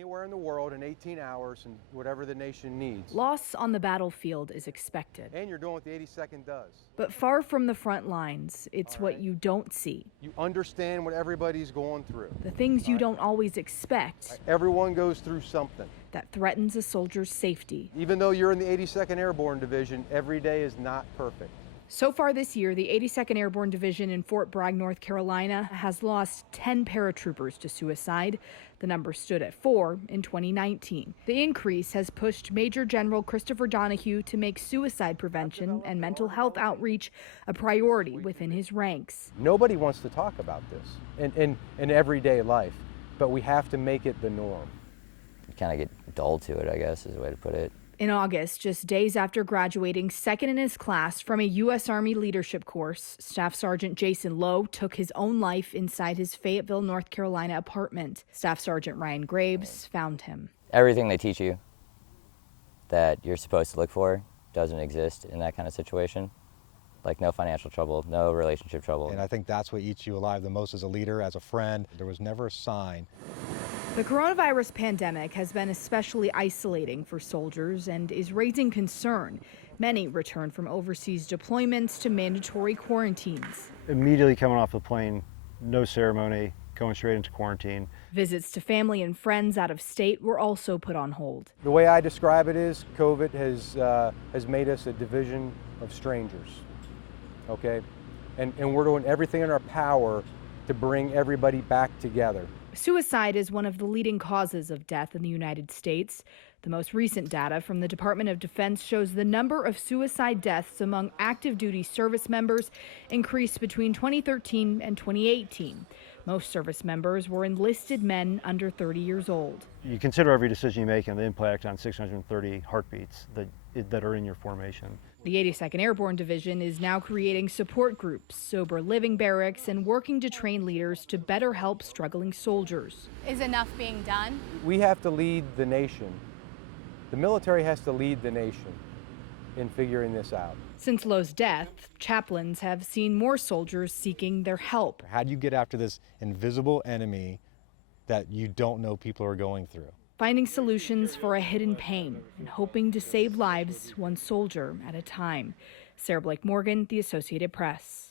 Anywhere in the world in 18 hours and whatever the nation needs. Loss on the battlefield is expected. And you're doing what the 82nd does. But far from the front lines, it's what you don't see. You understand what everybody's going through. The things you don't always expect. Everyone goes through something that threatens a soldier's safety. Even though you're in the 82nd Airborne Division, every day is not perfect. So far this year, the 82nd Airborne Division in Fort Bragg, North Carolina, has lost 10 paratroopers to suicide. The number stood at 4 in 2019. The increase has pushed Major General Christopher Donahue to make suicide prevention and mental health outreach a priority within his ranks. Nobody wants to talk about this in everyday life, but we have to make it the norm. You kind of get dull to it, I guess, is the way to put it. In August, just days after graduating second in his class from a U.S. Army leadership course, Staff Sergeant Jason Lowe took his own life inside his Fayetteville, North Carolina apartment. Staff Sergeant Ryan Graves found him. Everything they teach you that you're supposed to look for doesn't exist in that kind of situation. Like no financial trouble, no relationship trouble. And I think that's what eats you alive the most as a leader, as a friend. There was never a sign. The coronavirus pandemic has been especially isolating for soldiers and is raising concern. Many return from overseas deployments to mandatory quarantines. Immediately coming off the plane, no ceremony, going straight into quarantine. Visits to family and friends out of state were also put on hold. The way I describe it is COVID has made us a division of strangers, okay? And we're doing everything in our power to bring everybody back together. Suicide is one of the leading causes of death in the United States. The most recent data from the Department of Defense shows the number of suicide deaths among active duty service members increased between 2013 and 2018. Most service members were enlisted men under 30 years old. You consider every decision you make and the impact on 630 heartbeats that are in your formation. The 82nd Airborne Division is now creating support groups, sober living barracks, and working to train leaders to better help struggling soldiers. Is enough being done? We have to lead the nation. The military has to lead the nation in figuring this out. Since Lowe's death, chaplains have seen more soldiers seeking their help. How do you get after this invisible enemy that you don't know people are going through? Finding solutions for a hidden pain and hoping to save lives one soldier at a time. Sarah Blake Morgan, The Associated Press.